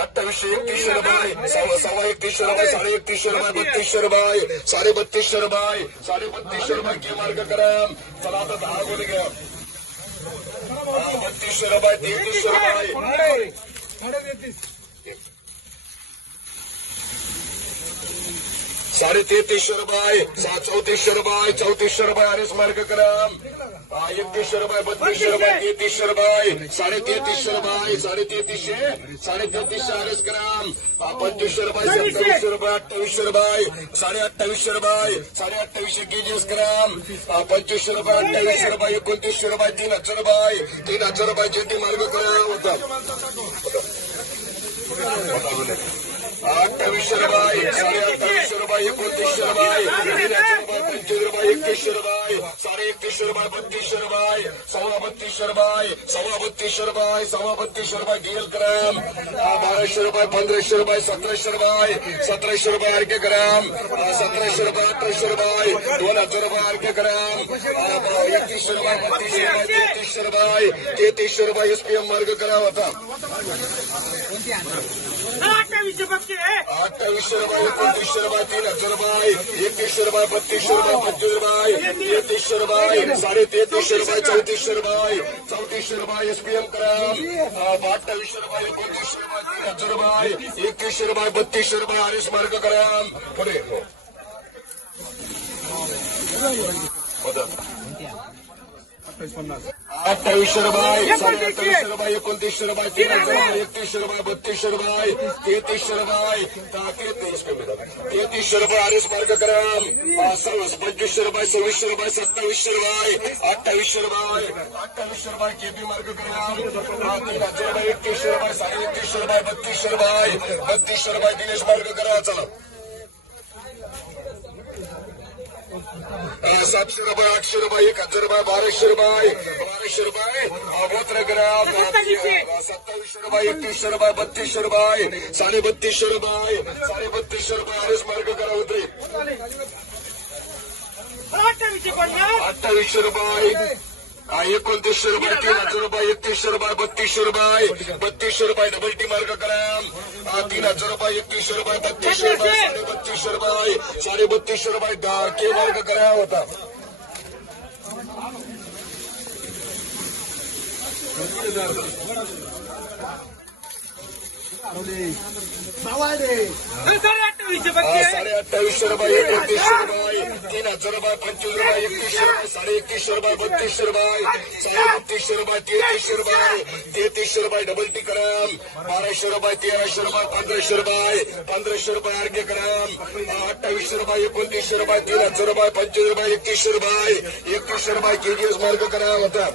अठ्ठावीसशे एकतीसशे रुपये. सव्वा सव्वा एकतीसशे रुपये साडे एकतीसशे रुपये बत्तीसशे रुपये. साडे बत्तीसशे रुपये. साडे बत्तीसशे रुपये घे मार्ग करा. चला आता दहा बोल घ्या. हा, बत्तीसशे रुपये तेहतीसशे रुपये. साडे तेहतीसशे रुपये चौतीसशे रुपये चौतीसशे रुपये आरेस मार्ग करा हा, एकतीसशे रुपये बत्तीसशे रुपये तेहतीसशे रुपये साडे तेहतीसशे रुपये साडे तेहतीसशे साडे तेहतीसशे आरेस ग्राम. पंचवीसशे रुपये सत्तावीसशे रुपये अठ्ठावीसशे रुपये साडे अठ्ठावीसशे रुपये साडे अठ्ठावीसशे केजीएस ग्राम. पंचवीसशे रुपये अठ्ठावीसशे रुपये एकोणतीसशे रुपये तीन हजार रुपये तीन हजार रुपये जेटी मार्ग करा होता अठ्ठावीसशे रुपये साडे अठ्ठावीसशे रुपये एकोणतीसशे रुपये सव्वा बत्तीसशे रुपये सव्वा बत्तीसशे रुपये सव्वा बत्तीसशे रुपये गेल ग्राम हा, बाराशे रुपये पंधराशे रुपये सतराशे रुपये सतराशे रुपये अर्घ्य ग्राम हा, सतराशे रुपये अठराशे रुपये दोन हजार रुपये अर्घ्य ग्राम हा, बा- एकतीसशे रुपये बत्तीसशे रुपये तेहतीसशे रुपये तेहतीसशे रुपये एसपीएम मार्ग करा होता अठ्ठावीसशे बघते अठ्ठावीसशे रुपये एकोणतीसशे रुपये तीन हजार रुपये एकतीसशे रुपये बत्तीसशे रुपये पंचवीस रुपये तेहतीसशे रुपये साडे तेहतीसशे रुपये चौतीसशे रुपये चौतीसशे रुपये एसपीएम करा अठ्ठावीसशे रुपये एकोणतीसशे रुपये तीन हजार रुपये एकतीसशे रुपये बत्तीसशे रुपये आरिस मार्ग करा पुढे. अठ्ठावीसशे रुपये साडे अठ्ठावीसशे रुपये एकोणतीसशे रुपये तीन हजार रुपये एकतीसशे रुपये बत्तीसशे रुपये तेहतीसशे रुपये तेहतीस कमी झालं. तेहतीसशे रुपये आरिस मार्ग करा सव्वीस पंचवीसशे रुपये सव्वीसशे रुपये सत्तावीसशे रुपये अठ्ठावीसशे रुपये अठ्ठावीसशे रुपये केपी मार्गक्रम करा तीन हजार रुपये एकतीसशे रुपये साडे एकतीसशे रुपये बत्तीसशे रुपये बत्तीसशे रुपये दिनेश मार्ग चला. सातशे रुपये आठशे रुपये एक हजार रुपये बाराशे रुपये बाराशे रुपये. अभोत्र ग्राम सत्तावीसशे रुपये एकतीसशे रुपये बत्तीसशे रुपये साडे बत्तीसशे रुपये साडे बत्तीसशे रुपये आरेस मार्ग करा उतरे. अठ्ठावीसशे रुपये. एकोणतीसशे रुपये तीन हजार रुपये एकतीसशे रुपये बत्तीसशे रुपये. बत्तीसशे रुपये डबल टी मार्ग करा. तीन हजार रुपये एकतीसशे रुपये बत्तीसशे रुपये साडे बत्तीसशे रुपये साडे बत्तीसशे रुपये के मार्ग करा होता. बघते साडे अठ्ठावीसशे रुपये एकोणतीसशे रुपये तीन हजार रुपये पंचवीस रुपये एकतीसशे रुपये साडे एकतीसशे रुपये बत्तीसशे रुपये साडे बत्तीसशे रुपये तेहतीसशे रुपये तेहतीसशे रुपये डबल टी कराम बाराशे रुपये तेराशे रुपये पंधराशे रुपये पंधराशे रुपये अर्घ्य क्रम अठ्ठावीसशे रुपये एकोणतीसशे रुपये तीन हजार रुपये पंचवीस रुपये एकतीसशे रुपये एकतीसशे रुपये केजीएस मार्ग क्रम होता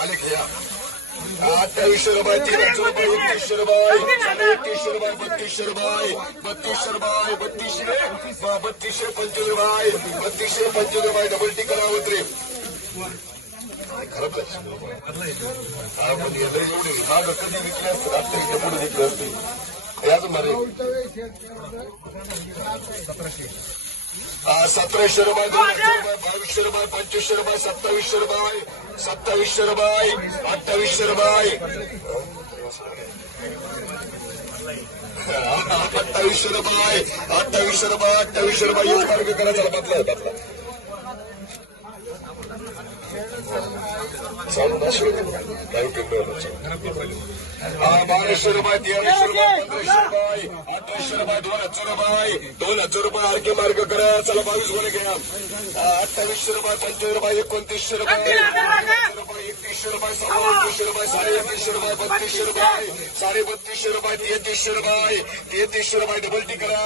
आले घ्या अठ्ठावीसशे रुपये तीन हजार रुपये एकतीसशे रुपये साडे एकतीसशे रुपये बत्तीसशे रुपये बत्तीसशे रुपये बत्तीसशे बत्तीसशे पंचवीस रुपये बत्तीसशे पंचवीस रुपये डबल टी करा उतरे खरंच हा, लय एवढी हा जर कधी असते आता पुढे असते याच मारे सतराशे रुपये दोन हजार रुपये बावीसशे रुपये पंचवीसशे रुपये सत्तावीसशे रुपये सत्तावीसशे रुपये अठ्ठावीसशे रुपये अठ्ठावीसशे रुपये अठ्ठावीसशे रुपये अठ्ठावीसशे रुपये एक चालू नसेल काय उपयोग नाही बाराशे रुपये तेराशे रुपये पंधराशे रुपये अठराशे रुपये दोन हजार रुपये दोन हजार रुपये आरके मार्ग करा चला बावीस गोळे घ्या अठ्ठावीसशे रुपये पंचवीस रुपये एकोणतीसशे रुपये तीनशे रुपये एकतीसशे रुपये सव्वा रुपये साडे एकतीसशे रुपये बत्तीसशे रुपये साडे बत्तीसशे रुपये तेहतीसशे रुपये तेहतीसशे रुपये डबल टी करा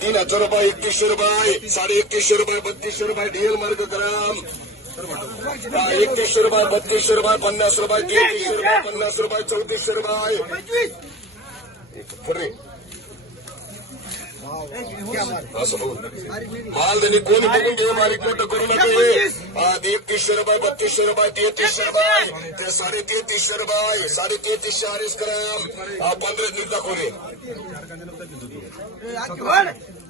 तीन हजार रुपये एकतीसशे रुपये साडे एकतीसशे रुपये बत्तीसशे रुपये डीएल मार्ग करा एकतीसशे रुपये बत्तीसशे रुपये पन्नास रुपये तेहतीसशे रुपये पन्नास रुपये चौतीसशे रुपये पंचवीस असं माल बघून घे मालिक मोठं करू नका हे. हा, ते एकतीसशे रुपये बत्तीसशे रुपये तेहतीसशे रुपये ते साडे तेहतीसशे रुपये साडे तेहतीसशे अडीच ग्राम हा पंधरा नीट दाखवले हा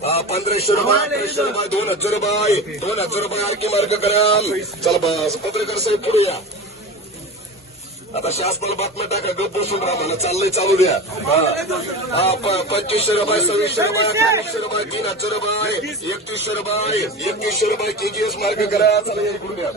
पंधराशे रुपये अकराशे रुपये दोन हजार रुपये दोन हजार रुपये आरकी मार्ग ग्राम चला बस पत्रकार साहेब पुढे या. आता शासनाला बातम्या टाका गप बसून राहा चाललंय चालू द्या. पंचवीसशे रुपये सव्वीसशे रुपये अठ्ठावीसशे रुपये तीन हजार रुपये एकतीसशे रुपये एकतीसशे रुपये केजीएस मार्ग करा. चला या इकडून द्या